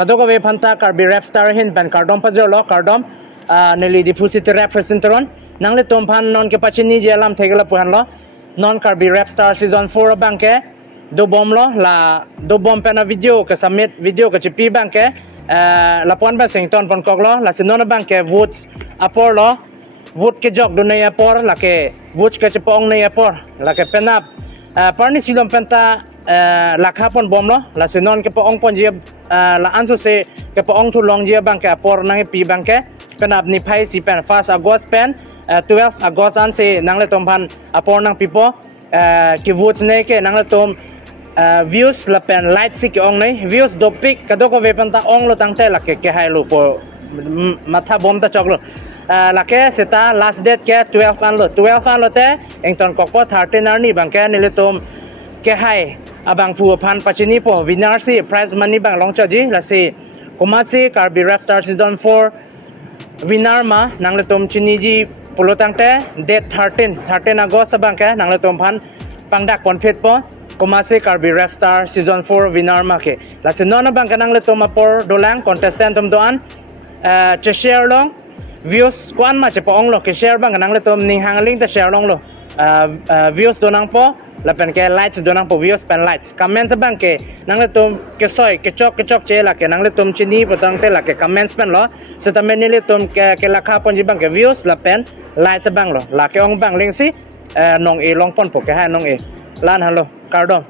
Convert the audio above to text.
kadoko ve phanta Karbi Rap Star hin ban kardom pajolo kardom neli deposit representaron nangle tom phan non ke pachini je alam thegala puhan lo non Karbi Rap Star season 4 bangke do bom lo la do bom pena video ke submit video ke chipi bangke la pon ba sing ton pon kok lo la sinon bangke votes apor lo vote ke jok do nei apor la ke vote ke chepong nei apor la ke penap parni silom penta lakha pon bom lo la sinon ke pong pon je la anso se ke pong thu long je bangke apor nang pi bangke penap ni phai si pen 1 August pen 12 August an se nangle tom phan apor nang pipo ki votes ne ke nangle tom views la pen light si ke ong nei views do pic kadoko ve penta ong lo tangte la ke hai lo po matha bom ta choklo la ke seta last date ke 12 an lo te engton kokpo 13 arni bangke nile tom ke hai abang pu phan pachini po winner si prize money bang long chaji la si komasi Karbi Rap Star season 4 winner ma nangle tom chini ji pulo tangte date 13 August bangke nangle tom phan pangdak pon phet po komasi Karbi Rap Star season 4 winner ma ke la si nona bangke nangle tom apor dolang contestant tom doan che share long views kwan ma che pong lo ke share bang nangle tom ning hangling ta share long lo views donang po la pen ke likes donang po views pen likes comments bang ke nangle tom ke soi ke chok che la ke nangle tom chini potang te la ke comments pen lo seta menile tom ke la kha pon ji bang ke views la pen likes bang lo la ke ong bang ling si nong e long pon po ke ha nong e lan halo kardom